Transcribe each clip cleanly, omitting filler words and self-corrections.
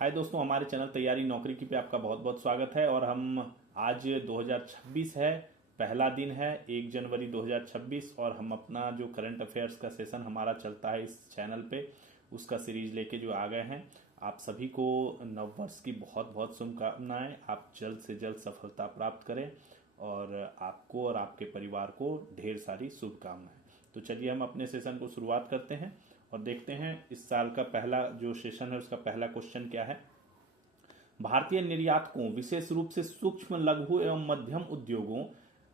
हाय दोस्तों, हमारे चैनल तैयारी नौकरी की पे आपका बहुत बहुत स्वागत है। और हम आज 2026 है, पहला दिन है 1 जनवरी 2026। और हम अपना जो करंट अफेयर्स का सेशन हमारा चलता है इस चैनल पे, उसका सीरीज लेके जो आ गए हैं। आप सभी को नववर्ष की बहुत बहुत शुभकामनाएं। आप जल्द से जल्द सफलता प्राप्त करें और आपको और आपके परिवार को ढेर सारी शुभकामनाएं। तो चलिए हम अपने सेशन को शुरुआत करते हैं और देखते हैं इस साल का पहला जो सेशन है उसका पहला क्वेश्चन क्या है। भारतीय निर्यातकों, विशेष रूप से सूक्ष्म लघु एवं मध्यम उद्योगों,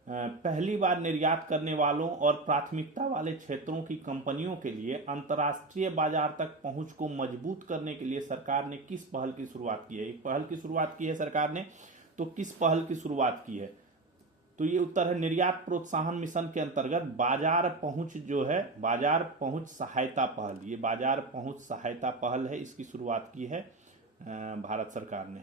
पहली बार निर्यात करने वालों और प्राथमिकता वाले क्षेत्रों की कंपनियों के लिए अंतर्राष्ट्रीय बाजार तक पहुंच को मजबूत करने के लिए सरकार ने किस पहल की शुरुआत की है। एक पहल की शुरुआत की है सरकार ने, तो किस पहल की शुरुआत की है? तो ये उत्तर है निर्यात प्रोत्साहन मिशन के अंतर्गत बाजार पहुंच जो है, बाजार पहुंच सहायता पहल। ये बाजार पहुंच सहायता पहल है, इसकी शुरुआत की है भारत सरकार ने।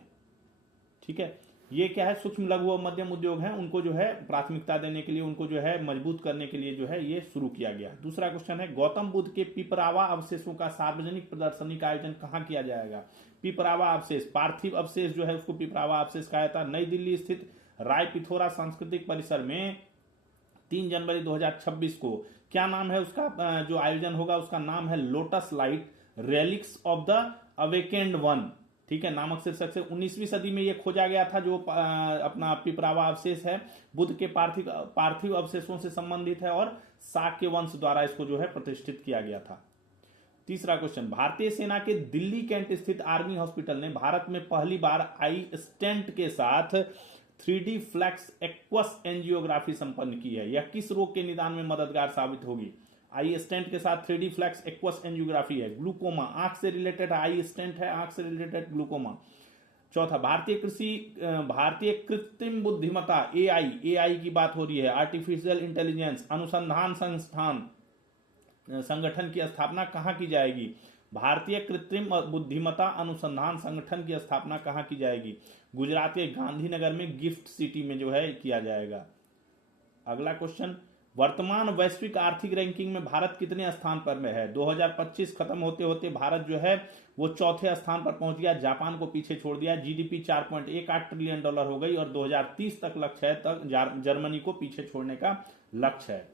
ठीक है, ये क्या है? सूक्ष्म लघु और मध्यम उद्योग हैं, उनको जो है प्राथमिकता देने के लिए, उनको जो है मजबूत करने के लिए जो है ये शुरू किया गया। दूसरा क्वेश्चन है, गौतम बुद्ध के पिपरावा अवशेषों का सार्वजनिक प्रदर्शनी का आयोजन कहाँ किया जाएगा? पिपरावा अवशेष, पार्थिव अवशेष जो है उसको पिपरावा अवशेष कहा जाता है। नई दिल्ली स्थित राय पिथोरा सांस्कृतिक परिसर में 3 जनवरी 2026 को क्या नाम है उसका? जो आयोजन होगा उसका नाम है lotus light relics of the awakened one. ठीक है, नामक शीर्षक से 19वीं सदी में ये खोजा गया था। जो अपना पिपरावा अवशेष है बुद्ध के पार्थिव अवशेषों से संबंधित है और शाक्य वंश द्वारा इसको जो है प्रतिष्ठित किया गया था। तीसरा क्वेश्चन, भारतीय सेना के दिल्ली कैंट स्थित आर्मी हॉस्पिटल ने भारत में पहली बार आई स्टेंट के साथ 3D फ्लैक्स एक्वस एंजियोग्राफी संपन्न की है। यह किस रोग के निदान में मददगार साबित होगी? आई स्टेंट के साथ 3D फ्लैक्स एक्वस एंजियोग्राफी है। ग्लूकोमा, आंख से रिलेटेड आई स्टेंट है, आंख से रिलेटेड ग्लूकोमा। चौथा, भारतीय कृत्रिम बुद्धिमत्ता एआई की बात हो रही है, आर्टिफिशियल इंटेलिजेंस अनुसंधान संगठन की स्थापना कहाँ की जाएगी? भारतीय कृत्रिम बुद्धिमत्ता अनुसंधान संगठन की स्थापना कहाँ की जाएगी? गुजरात के गांधीनगर में गिफ्ट सिटी में जो है किया जाएगा। अगला क्वेश्चन, वर्तमान वैश्विक आर्थिक रैंकिंग में भारत कितने स्थान पर में है? 2025 खत्म होते होते भारत जो है वो चौथे स्थान पर पहुंच गया, जापान को पीछे छोड़ दिया। जीडीपी 4.18 ट्रिलियन डॉलर हो गई और 2030 तक लक्ष्य है, तक जर्मनी को पीछे छोड़ने का लक्ष्य है।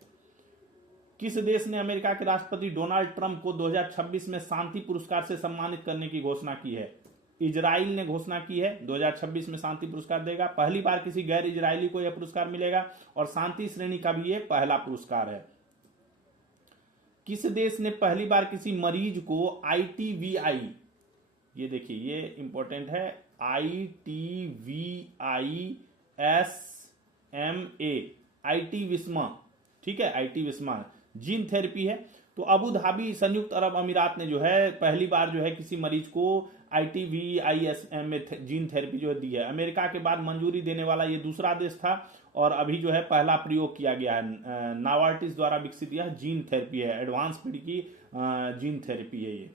किस देश ने अमेरिका के राष्ट्रपति डोनाल्ड ट्रंप को 2026 में शांति पुरस्कार से सम्मानित करने की घोषणा की है? इजराइल ने घोषणा की है 2026 में शांति पुरस्कार देगा। पहली बार किसी गैर इजरायली को यह पुरस्कार मिलेगा और शांति श्रेणी का भी यह पहला पुरस्कार है। किस देश ने पहली बार किसी मरीज को ITVI, ये देखिए ये इंपॉर्टेंट है, ITVISMA, ठीक है, ITVISMA जीन थेरेपी है। तो अबू धाबी संयुक्त अरब अमीरात ने जो है पहली बार जो है किसी मरीज को ITVISMA जीन थेरेपी जो है दी है। अमेरिका के बाद मंजूरी देने वाला ये दूसरा देश था और अभी जो है पहला प्रयोग किया गया है। नोवार्टिस द्वारा विकसित यह जीन थेरेपी है, एडवांस पीढ़ी की जीन थेरेपी है ये।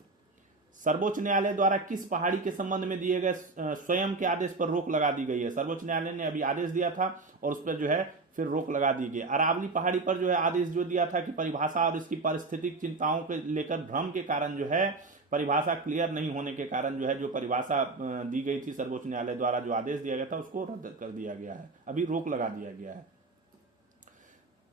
सर्वोच्च न्यायालय द्वारा किस पहाड़ी के संबंध में दिए गए स्वयं के आदेश पर रोक लगा दी गई है? सर्वोच्च न्यायालय ने अभी आदेश दिया था और उस पर जो है फिर रोक लगा दी गई। अरावली पहाड़ी पर जो है आदेश जो दिया था कि परिभाषा और इसकी पारिस्थितिक चिंताओं के लेकर भ्रम के कारण जो है, परिभाषा क्लियर नहीं होने के कारण जो है, जो परिभाषा दी गई थी सर्वोच्च न्यायालय द्वारा जो आदेश दिया गया था उसको रद्द कर दिया गया है, अभी रोक लगा दिया गया है।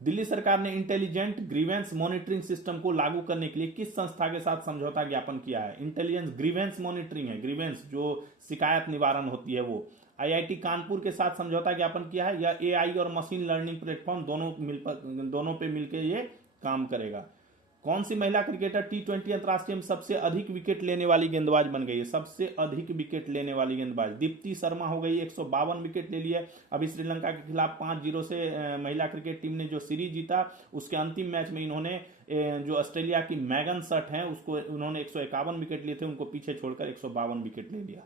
दिल्ली सरकार ने इंटेलिजेंट ग्रीवेंस मॉनिटरिंग सिस्टम को लागू करने के लिए किस संस्था के साथ समझौता ज्ञापन किया है? इंटेलिजेंस ग्रीवेंस मॉनिटरिंग है, ग्रीवेंस जो शिकायत निवारण होती है वो। IIT कानपुर के साथ समझौता ज्ञापन किया है। यह AI और मशीन लर्निंग प्लेटफॉर्म दोनों पे मिलकर ये काम करेगा। कौन सी महिला क्रिकेटर T20 अंतर्राष्ट्रीय में सबसे अधिक विकेट लेने वाली गेंदबाज बन गई है? सबसे अधिक विकेट लेने वाली गेंदबाज दीप्ति शर्मा हो गई, 152 विकेट ले लिए। अभी श्रीलंका के खिलाफ 5-0 से महिला क्रिकेट टीम ने जो सीरीज जीता, उसके अंतिम मैच में इन्होंने जो ऑस्ट्रेलिया की मैगन सट है उसको उन्होंने 151 विकेट लिए थे, उनको पीछे छोड़कर 152 विकेट ले लिया।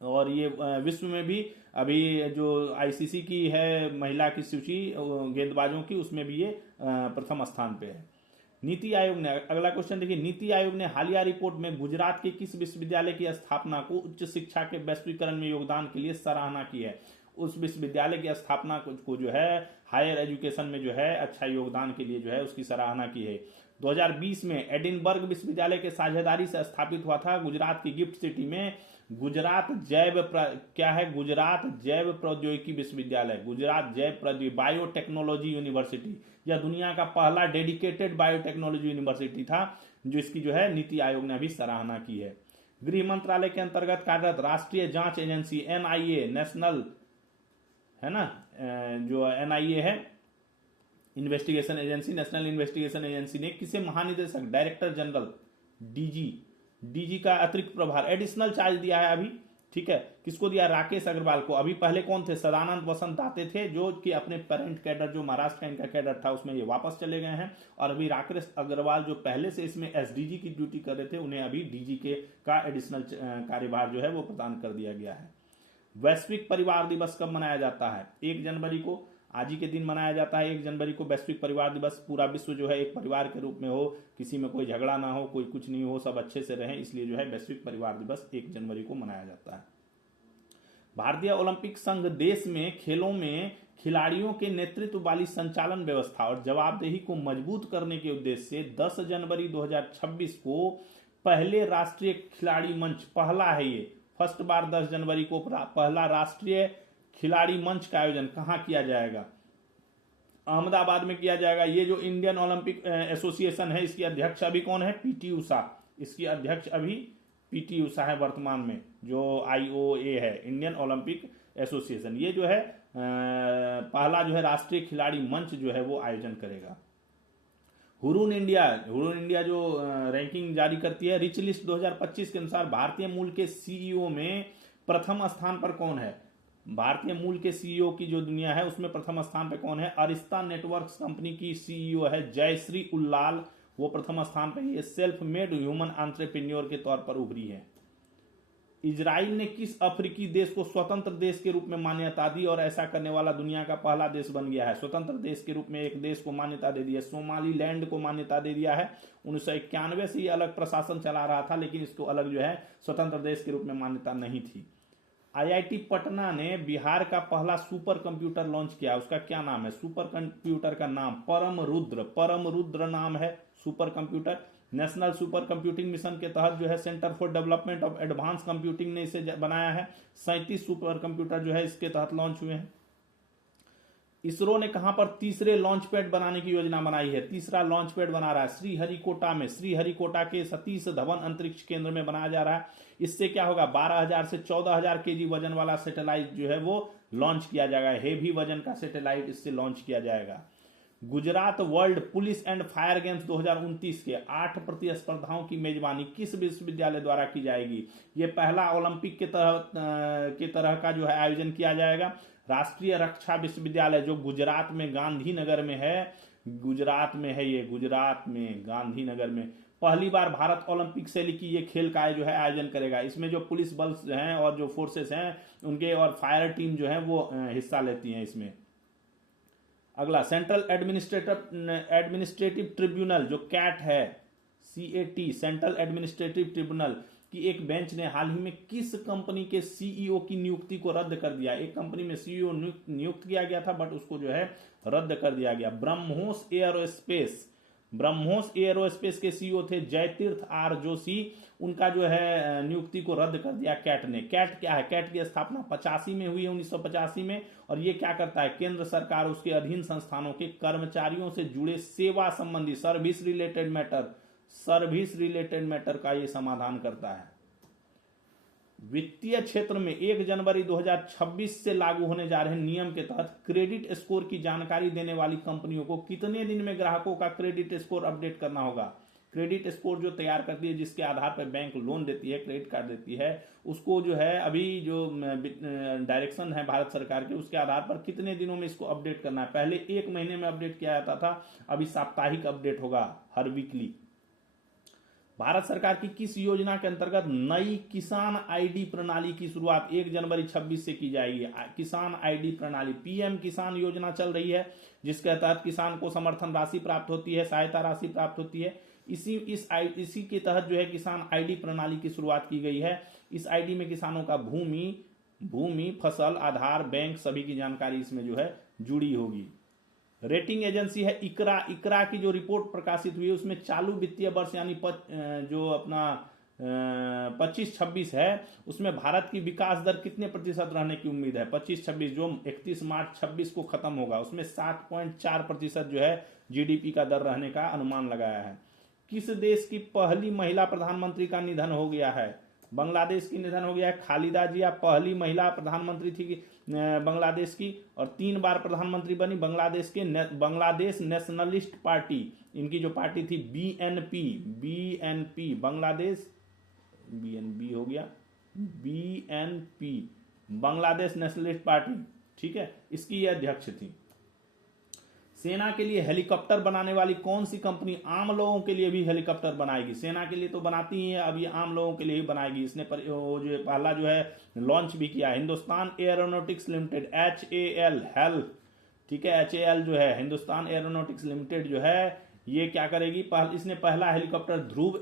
और ये विश्व में भी अभी जो ICC की है महिला की सूची गेंदबाजों की, उसमें भी ये प्रथम स्थान पे है। नीति आयोग ने, अगला क्वेश्चन देखिए, नीति आयोग ने हालिया रिपोर्ट में गुजरात के किस विश्वविद्यालय की स्थापना को उच्च शिक्षा के वैश्वीकरण में योगदान के लिए सराहना की है? उस विश्वविद्यालय की स्थापना को जो है हायर एजुकेशन में जो है अच्छा योगदान के लिए जो है उसकी सराहना की है। 2020 में एडिनबर्ग विश्वविद्यालय के साझेदारी से स्थापित हुआ था गुजरात की गिफ्ट सिटी में गुजरात जैव प्रौद्योगिकी विश्वविद्यालय, गुजरात जैव प्रौद्योगिकी बायोटेक्नोलॉजी यूनिवर्सिटी। यह दुनिया का पहला डेडिकेटेड बायोटेक्नोलॉजी यूनिवर्सिटी था, जो इसकी जो है नीति आयोग ने अभी सराहना की है। गृह मंत्रालय के अंतर्गत कार्यरत राष्ट्रीय जांच एजेंसी NIA, नेशनल है ना, जो NIA है investigation agency, national investigation agency ने किसे महानिदेशक, डायरेक्टर जनरल, डीजी का अतिरिक्त प्रभार, एडिशनल चार्ज दिया है अभी, ठीक है। किसको दिया? राकेश अग्रवाल को। अभी पहले कौन थे? सदानंद वसंत दाते थे, जो कि अपने पेरेंट कैडर जो महाराष्ट्र का इनका कैडर था उसमें ये वापस चले गए हैं। और अभी राकेश अग्रवाल जो पहले से इसमें SDG की ड्यूटी कर रहे थे, उन्हें अभी DG का एडिशनल कार्यभार जो है वो प्रदान कर दिया गया है। वैश्विक परिवार दिवस कब मनाया जाता है? 1 जनवरी को, आज ही के दिन मनाया जाता है 1 जनवरी को वैश्विक परिवार दिवस। पूरा विश्व जो है एक परिवार के रूप में हो, किसी में कोई झगड़ा ना हो, कोई कुछ नहीं हो, सब अच्छे से रहें, इसलिए जो है वैश्विक परिवार दिवस 1 जनवरी को मनाया जाता है। भारतीय ओलंपिक संघ देश में खेलों में खिलाड़ियों के नेतृत्व वाली संचालन व्यवस्था और जवाबदेही को मजबूत करने के उद्देश्य से 10 जनवरी 2026 को पहले राष्ट्रीय खिलाड़ी मंच, पहला है ये, फर्स्ट बार 10 जनवरी को पहला राष्ट्रीय खिलाड़ी मंच का आयोजन कहाँ किया जाएगा? अहमदाबाद में किया जाएगा। ये जो इंडियन ओलंपिक एसोसिएशन है, इसकी अध्यक्ष अभी कौन है? PT उषा। इसकी अध्यक्ष अभी PT उषा है वर्तमान में, जो IOA है, इंडियन ओलंपिक एसोसिएशन। ये जो है पहला जो है राष्ट्रीय खिलाड़ी मंच जो है वो आयोजन करेगा। हुरून इंडिया जो रैंकिंग जारी करती है, रिच लिस्ट 2025 के अनुसार भारतीय मूल के CEO में प्रथम स्थान पर कौन है? भारतीय मूल के CEO की जो दुनिया है उसमें प्रथम स्थान पर कौन है? अरिस्ता नेटवर्क्स कंपनी की CEO है जयश्री उल्लाल, वो प्रथम स्थान पर ये सेल्फ मेड ह्यूमन एंटरप्रेन्योर के तौर पर उभरी है। इजराइल ने किस अफ्रीकी देश को स्वतंत्र देश के रूप में मान्यता दी और ऐसा करने वाला दुनिया का पहला देश बन गया है? स्वतंत्र देश के रूप में एक देश को मान्यता दे दी है, सोमालीलैंड को मान्यता दे दिया है। 1991 से ये अलग प्रशासन चला रहा था, लेकिन इसको अलग जो है स्वतंत्र देश के रूप में मान्यता नहीं थी। IIT पटना ने बिहार का पहला सुपर कंप्यूटर लॉन्च किया, उसका क्या नाम है? सुपर कंप्यूटर का नाम परम रुद्र नाम है super computer. National super computing mission के तहत जो है centre for development of advance computing ने इसे बनाया है। 37 सुपर कंप्यूटर जो है इसके तहत लॉन्च हुए हैं। इसरो ने कहां पर तीसरे लॉन्च पैड बनाने की योजना बनाई है? तीसरा लॉन्च पैड बना रहा है श्रीहरिकोटा में, श्रीहरिकोटा के सतीश धवन अंतरिक्ष केंद्र में बनाया जा रहा है। इससे क्या होगा? 12,000 से 14,000 kg वजन वाला सैटेलाइट जो है वो लॉन्च किया जाएगा। हेवी वजन का सैटेलाइट इससे लॉन्च किया जाएगा। Gujarat world police and fire games 2029 के 8 प्रतिस्पर्धाओं की मेजबानी किस विश्वविद्यालय द्वारा की जाएगी? ये पहला ओलंपिक के तरह का जो है आयोजन किया जाएगा। राष्ट्रीय रक्षा विश्वविद्यालय जो गुजरात में गांधीनगर में है, गुजरात में गांधीनगर में पहली बार भारत ओलंपिक शैली की ये खेल का जो है आयोजन करेगा। इसमें जो पुलिस बल हैं और जो फोर्सेस हैं उनके और फायर टीम जो है वो हिस्सा लेती हैं इसमें। अगला सेंट्रल एडमिनिस्ट्रेटिव ट्रिब्यूनल जो कैट है, CAT, सेंट्रल एडमिनिस्ट्रेटिव ट्रिब्यूनल की एक बेंच ने हाल ही में किस कंपनी के CEO की नियुक्ति को रद्द कर दिया? एक कंपनी में CEO नियुक्त किया गया था बट उसको जो है रद्द कर दिया गया। ब्रह्मोस एयरोस्पेस के CEO थे जयतीर्थ R जोशी, उनका जो है नियुक्ति को रद्द कर दिया कैट ने। कैट क्या है? कैट की स्थापना 85 में हुई है, 1985 में। और ये क्या करता है? केंद्र सरकार उसके अधीन संस्थानों के कर्मचारियों से जुड़े सेवा संबंधी सर्विस रिलेटेड मैटर का ये समाधान करता है। वित्तीय क्षेत्र में 1 जनवरी 2026 से लागू होने जा रहे नियम के तहत क्रेडिट स्कोर की जानकारी देने वाली कंपनियों को कितने दिन में ग्राहकों का क्रेडिट स्कोर अपडेट करना होगा? क्रेडिट स्कोर जो तैयार करती है, जिसके आधार पर बैंक लोन देती है, क्रेडिट कार्ड देती है, उसको जो है अभी जो डायरेक्शन है भारत सरकार के, उसके आधार पर कितने दिनों में इसको अपडेट करना है? पहले 1 महीने में अपडेट किया जाता था, अभी साप्ताहिक अपडेट होगा, हर वीकली। भारत सरकार की किस योजना के अंतर्गत नई किसान ID प्रणाली की शुरुआत 1 जनवरी 26 से की जाएगी? किसान ID प्रणाली PM किसान योजना चल रही है, जिसके तहत किसान को समर्थन राशि प्राप्त होती है, सहायता राशि प्राप्त होती है। इसी के तहत जो है किसान ID प्रणाली की शुरुआत की गई है। इस ID में किसानों का भूमि, फसल, आधार, बैंक सभी की जानकारी इसमें जो है जुड़ी होगी। रेटिंग एजेंसी है इकरा। इकरा की जो रिपोर्ट प्रकाशित हुई है उसमें चालू वित्तीय वर्ष यानी जो अपना 25-26 है उसमें भारत की विकास दर कितने प्रतिशत रहने की उम्मीद है। 25-26 जो 31 मार्च 26 को खत्म होगा उसमें 7.4% जो है जीडीपी का दर रहने का अनुमान लगाया है। किस देश की पहली महिला प्रधानमंत्री का निधन हो गया है। बांग्लादेश की निधन हो गया है। खालिदा जिया पहली महिला प्रधानमंत्री थी बांग्लादेश की और 3 बार प्रधानमंत्री बनी। बांग्लादेश नेशनलिस्ट पार्टी इनकी जो पार्टी थी बीएनपी बांग्लादेश बीएनपी हो गया बीएनपी बांग्लादेश नेशनलिस्ट पार्टी, ठीक है, इसकी यह अध्यक्ष थी। सेना के लिए हेलीकॉप्टर बनाने वाली कौन सी कंपनी आम लोगों के लिए भी हेलीकॉप्टर बनाएगी। सेना के लिए तो बनाती ही है, अब ये आम लोगों के लिए ही बनाएगी। इसने वो जो पहला जो है लॉन्च भी किया है। हिंदुस्तान एरोनॉटिक्स लिमिटेड HAL, ठीक है, HAL जो है हिंदुस्तान एरोनॉटिक्स लिमिटेड जो है ये क्या करेगी, इसने पहला हेलीकॉप्टर ध्रुव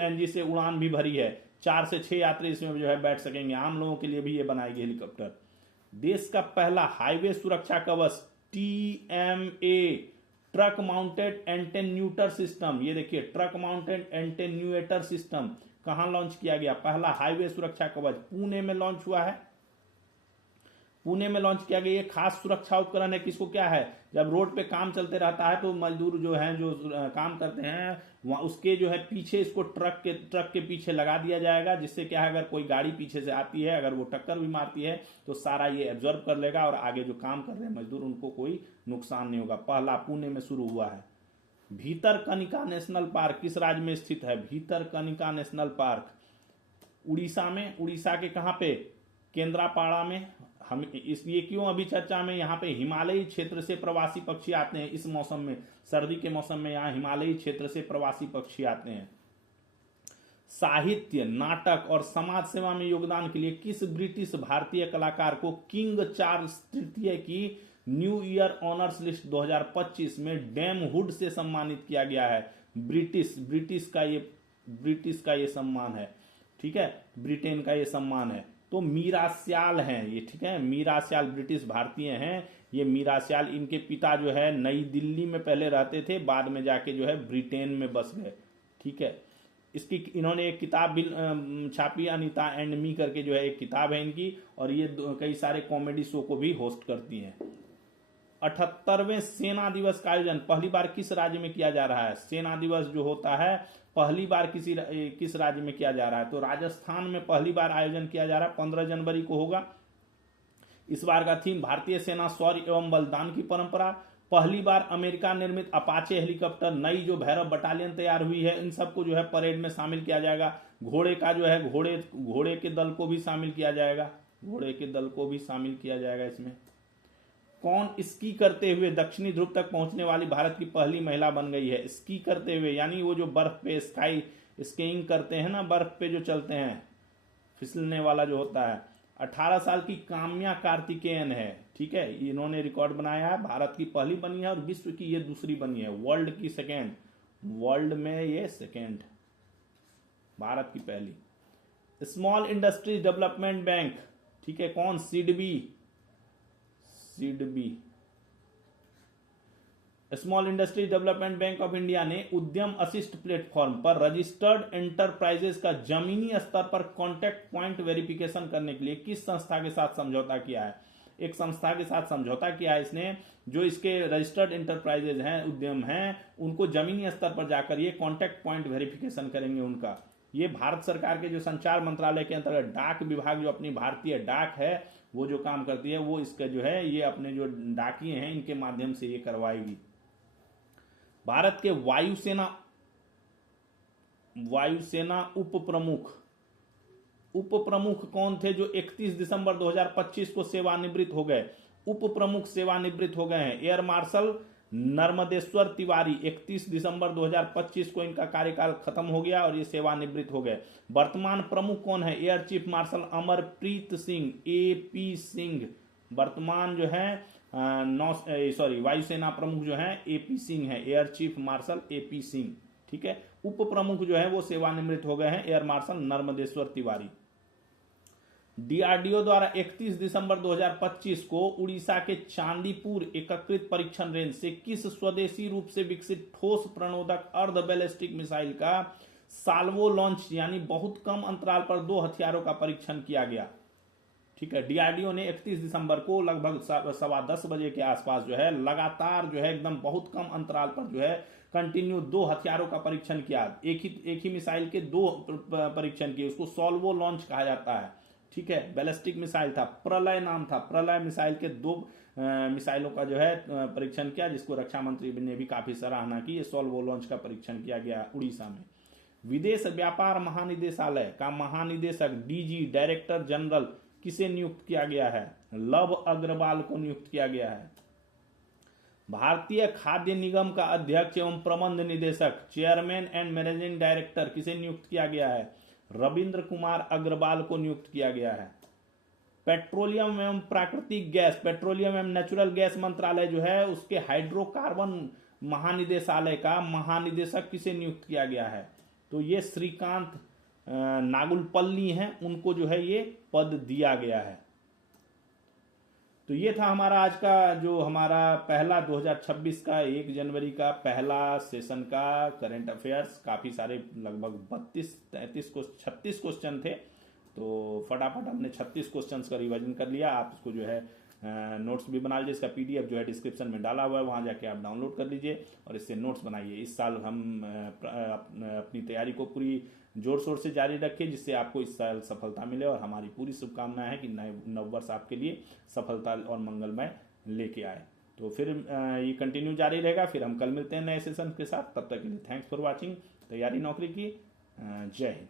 NG से उड़ान भी भरी है। 4 से 6 यात्री इसमें जो है बैठ सकेंगे। आम लोगों के लिए भी ये बनाएगी हेलीकॉप्टर। देश का पहला हाईवे सुरक्षा कवच TMA ट्रक माउंटेड एंटेन्यूटर सिस्टम, ये देखिए ट्रक माउंटेड एंटेन्यूएटर सिस्टम कहां लॉन्च किया गया। पहला हाईवे सुरक्षा कवच पुणे में लॉन्च हुआ है। पुणे में लॉन्च किया गया। ये खास सुरक्षा उपकरण है। किसको क्या है, जब रोड पे काम चलते रहता है तो मजदूर जो हैं जो काम करते हैं वहां उसके जो है पीछे इसको ट्रक के पीछे लगा दिया जाएगा, जिससे क्या है अगर कोई गाड़ी पीछे से आती है अगर वो टक्कर भी मारती है तो सारा ये एब्जॉर्ब कर लेगा और आगे जो काम कर रहे हैं मजदूर उनको कोई नुकसान नहीं होगा। पहला पुणे में शुरू हुआ है। भीतरकनिका नेशनल पार्क किस राज्य में स्थित है। भीतरकनिका नेशनल पार्क उड़ीसा में। उड़ीसा के कहां पे, केंद्रापाड़ा में। हम ये क्यों अभी चर्चा में, यहाँ पे हिमालयी क्षेत्र से प्रवासी पक्षी आते हैं। इस मौसम में, सर्दी के मौसम में यहाँ हिमालयी क्षेत्र से प्रवासी पक्षी आते हैं। साहित्य, नाटक और समाज सेवा में योगदान के लिए किस ब्रिटिश भारतीय कलाकार को किंग चार्ल्स तृतीय की न्यू ईयर ऑनर्स लिस्ट 2025 में डैम हुड से सम्मानित किया गया है। ब्रिटिश का ये सम्मान है, ठीक है, ब्रिटेन का ये सम्मान है। तो मीरा स्याल हैं ये, ठीक है, मीरा स्याल ब्रिटिश भारतीय हैं। ये मीरा स्याल, इनके पिता जो है नई दिल्ली में पहले रहते थे, बाद में जाके जो है ब्रिटेन में बस गए, ठीक है। इसकी इन्होंने एक किताब भी छापी, अनीता एंड मी करके जो है एक किताब है इनकी, और ये कई सारे कॉमेडी शो को भी होस्ट करती हैं। 78वें सेना दिवस का आयोजन पहली बार किस राज्य में किया जा रहा है। सेना दिवस जो होता है पहली बार किस राज्य में किया जा रहा है, तो राजस्थान में पहली बार आयोजन किया जा रहा है, 15 जनवरी को होगा। इस बार का थीम भारतीय सेना शौर्य एवं बलिदान की परंपरा। पहली बार अमेरिका निर्मित अपाचे हेलीकॉप्टर, नई जो भैरव बटालियन तैयार हुई है, इन सबको जो है परेड में शामिल किया जाएगा। घोड़े का जो है घोड़े के दल को भी शामिल किया जाएगा, घोड़े के दल को भी शामिल किया जाएगा इसमें। कौन स्की करते हुए दक्षिणी ध्रुव तक पहुंचने वाली भारत की पहली महिला बन गई है। स्की करते हुए यानी वो जो बर्फ पे स्कीइंग करते हैं ना, बर्फ पे जो चलते हैं, फिसलने वाला जो होता है। 18 साल की काम्या कार्तिकेयन है, ठीक है, इन्होंने रिकॉर्ड बनाया है। भारत की पहली बनी है और विश्व की ये दूसरी बनी है। वर्ल्ड की सेकेंड, वर्ल्ड में ये सेकेंड, भारत की पहली। स्मॉल इंडस्ट्रीज डेवलपमेंट बैंक, ठीक है, कौन, SIDBI. Small industries development bank of India ने उद्यम असिस्ट प्लेटफॉर्म पर रजिस्टर्ड एंटरप्राइजेस का जमीनी स्तर पर कॉन्टैक्ट पॉइंट वेरिफिकेशन करने के लिए किस संस्था के साथ समझौता किया है। एक संस्था के साथ समझौता किया है इसने, जो इसके रजिस्टर्ड एंटरप्राइजेज हैं, उद्यम हैं, उनको जमीनी स्तर पर जाकर ये कॉन्टैक्ट पॉइंट वेरिफिकेशन करेंगे उनका। ये भारत सरकार के जो संचार मंत्रालय के अंतर्गत डाक विभाग, जो अपनी भारतीय डाक है वो जो काम करती है, वो इसका जो है ये अपने जो डाकिये हैं इनके माध्यम से ये करवाएगी। भारत के वायुसेना उप प्रमुख कौन थे जो 31 दिसंबर 2025 को सेवानिवृत्त हो गए। उप प्रमुख सेवानिवृत्त हो गए हैं। एयर मार्शल नर्मदेश्वर तिवारी 31 दिसंबर 2025 को इनका कार्यकाल खत्म हो गया और ये सेवानिवृत्त हो गए। वर्तमान प्रमुख कौन है। Air chief marshal Amarpreet Singh AP Singh, वर्तमान जो है वायुसेना प्रमुख जो है AP सिंह है, air chief marshal AP Singh, ठीक है। उप प्रमुख जो है वो सेवानिवृत्त हो गए हैं, air marshal Narmadeshwar Tiwari. DRDO द्वारा 31 दिसंबर 2025 को उड़ीसा के चांदीपुर एकीकृत परीक्षण रेंज से किस स्वदेशी रूप से विकसित ठोस प्रणोदक अर्ध बैलिस्टिक मिसाइल का साल्वो लॉन्च यानी बहुत कम अंतराल पर 2 हथियारों का परीक्षण किया गया। ठीक है, डीआरडीओ ने 31 दिसंबर को लगभग 10:15 बजे के आसपास जो है लगातार जो है एकदम बहुत कम अंतराल पर जो है कंटिन्यू 2 हथियारों का परीक्षण किया। एक ही मिसाइल के 2 परीक्षण किए, उसको सॉल्वो लॉन्च कहा जाता है। ठीक है, बैलिस्टिक मिसाइल था, प्रलय नाम था, प्रलय मिसाइल के 2 मिसाइलों का जो है परीक्षण किया, जिसको रक्षा मंत्री ने भी काफी सराहना की। ये सॉल्वो लॉन्च का परीक्षण किया गया उड़ीसा में। विदेश व्यापार महानिदेशालय का महानिदेशक डीजी डायरेक्टर जनरल किसे नियुक्त किया गया है? लव अग्रवाल को नियुक्त किया गया है। भारतीय खाद्य निगम का अध्यक्ष एवं प्रबंध निदेशक चेयरमैन एंड मैनेजिंग डायरेक्टर किसे नियुक्त किया गया है? रविंद्र कुमार अग्रवाल को नियुक्त किया गया है। पेट्रोलियम एवं प्राकृतिक गैस, पेट्रोलियम एवं नेचुरल गैस मंत्रालय जो है उसके हाइड्रोकार्बन महानिदेशालय का महानिदेशक किसे नियुक्त किया गया है? तो ये श्रीकांत नागुलपल्ली हैं, उनको जो है ये पद दिया गया है। तो ये था हमारा आज का जो हमारा पहला 2026 का 1 जनवरी का पहला सेशन का करंट अफेयर्स। काफी सारे लगभग 36 क्वेश्चन थे, तो फटाफट हमने 36 क्वेश्चंस का रिवीजन कर लिया। आप इसको जो है नोट्स भी बना लीजिए, इसका पीडीएफ जो है डिस्क्रिप्शन में डाला हुआ है, वहां जाके आप डाउनलोड कर लीजिए और इससे नोट्स बनाइए। इस साल हम अपनी तैयारी को पूरी जोर शोर से जारी रखें, जिससे आपको इस साल सफलता मिले, और हमारी पूरी शुभकामनाएं है कि नव वर्ष आपके लिए सफलता और मंगलमय लेके आए। तो फिर ये कंटिन्यू जारी रहेगा, फिर हम कल मिलते हैं नए सेशन के साथ। तब तक के लिए थैंक्स फॉर वॉचिंग। तैयारी नौकरी की। जय हिंद।